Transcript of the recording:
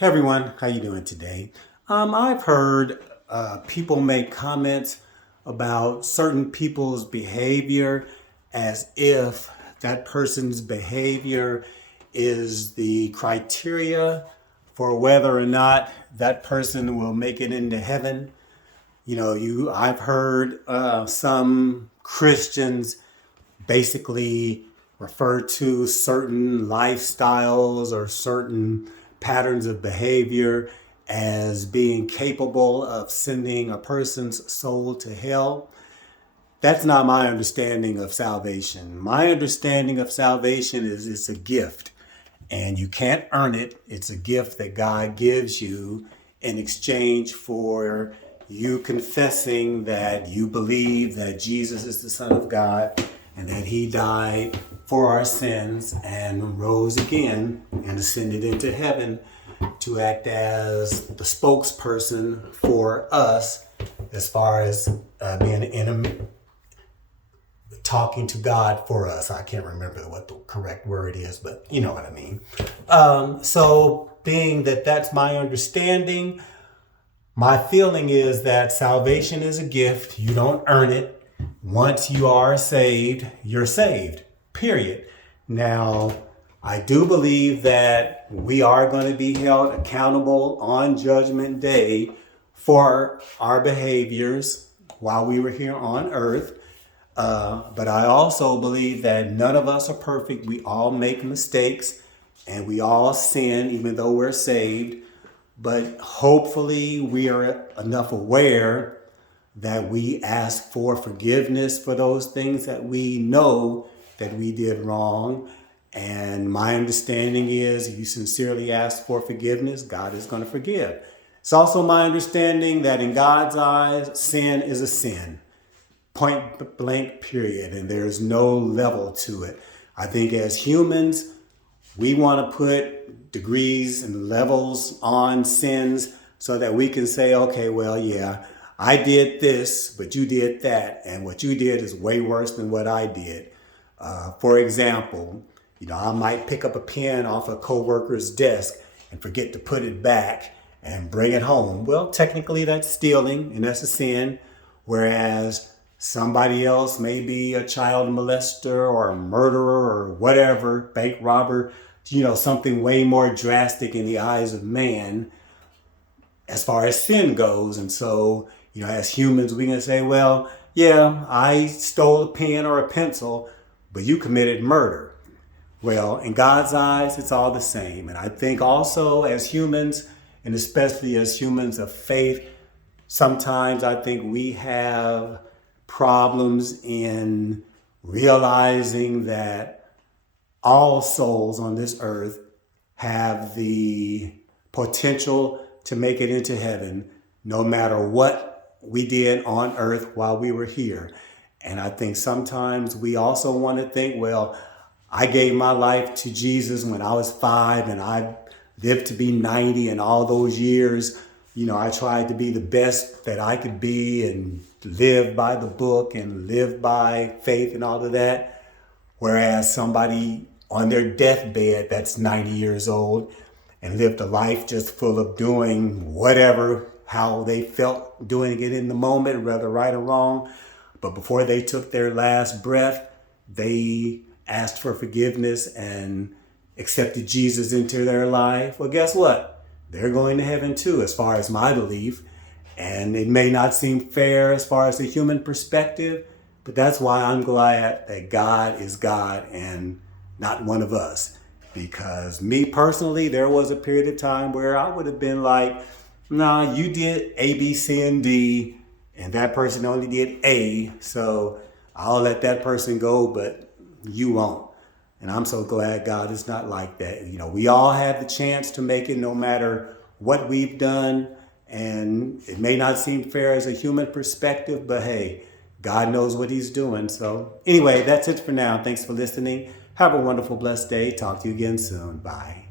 Hey everyone, how you doing today? I've heard people make comments about certain people's behavior as if that person's behavior is the criteria for whether or not that person will make it into heaven. I've heard some Christians basically refer to certain lifestyles or certain patterns of behavior as being capable of sending a person's soul to hell. That's not my understanding of salvation. My understanding of salvation is it's a gift and you can't earn it. It's a gift that God gives you in exchange for you confessing that you believe that Jesus is the Son of God and that he died for our sins and rose again and ascended into heaven to act as the spokesperson for us as far as being in talking to God for us. I can't remember what the correct word is, but you know what I mean. So being that that's my understanding, my feeling is that salvation is a gift. You don't earn it. Once you are saved, you're saved, period. Now, I do believe that we are going to be held accountable on Judgment Day for our behaviors while we were here on earth. But I also believe that none of us are perfect. We all make mistakes and we all sin, even though we're saved. But hopefully we are enough aware that we ask for forgiveness for those things that we know that we did wrong. And my understanding is if you sincerely ask for forgiveness, God is going to forgive. It's also my understanding that in God's eyes, sin is a sin. Point blank, period. And there's no level to it. I think as humans, we want to put degrees and levels on sins so that we can say, okay, well, yeah, I did this, but you did that. And what you did is way worse than what I did. For example, I might pick up a pen off a coworker's desk and forget to put it back and bring it home. Well, technically that's stealing and that's a sin. Whereas somebody else may be a child molester or a murderer or whatever, bank robber, something way more drastic in the eyes of man as far as sin goes. And so, as humans, we can say, well, yeah, I stole a pen or a pencil, but you committed murder. Well, in God's eyes, it's all the same. And I think also as humans, and especially as humans of faith, sometimes I think we have problems in realizing that all souls on this earth have the potential to make it into heaven, no matter what we did on earth while we were here. And I think sometimes we also want to think, well, I gave my life to Jesus when I was 5 and I lived to be 90, and all those years, I tried to be the best that I could be and live by the book and live by faith and all of that. Whereas somebody on their deathbed that's 90 years old and lived a life just full of doing whatever, how they felt doing it in the moment, whether right or wrong. But before they took their last breath, they asked for forgiveness and accepted Jesus into their life. Well, guess what? They're going to heaven too, as far as my belief. And it may not seem fair as far as the human perspective, but that's why I'm glad that God is God and not one of us. Because me personally, there was a period of time where I would have been like, nah, you did A, B, C, and D, and that person only did A, so I'll let that person go, but you won't. And I'm so glad God is not like that. We all have the chance to make it no matter what we've done. And it may not seem fair as a human perspective, but hey, God knows what he's doing. So anyway, that's it for now. Thanks for listening. Have a wonderful, blessed day. Talk to you again soon. Bye.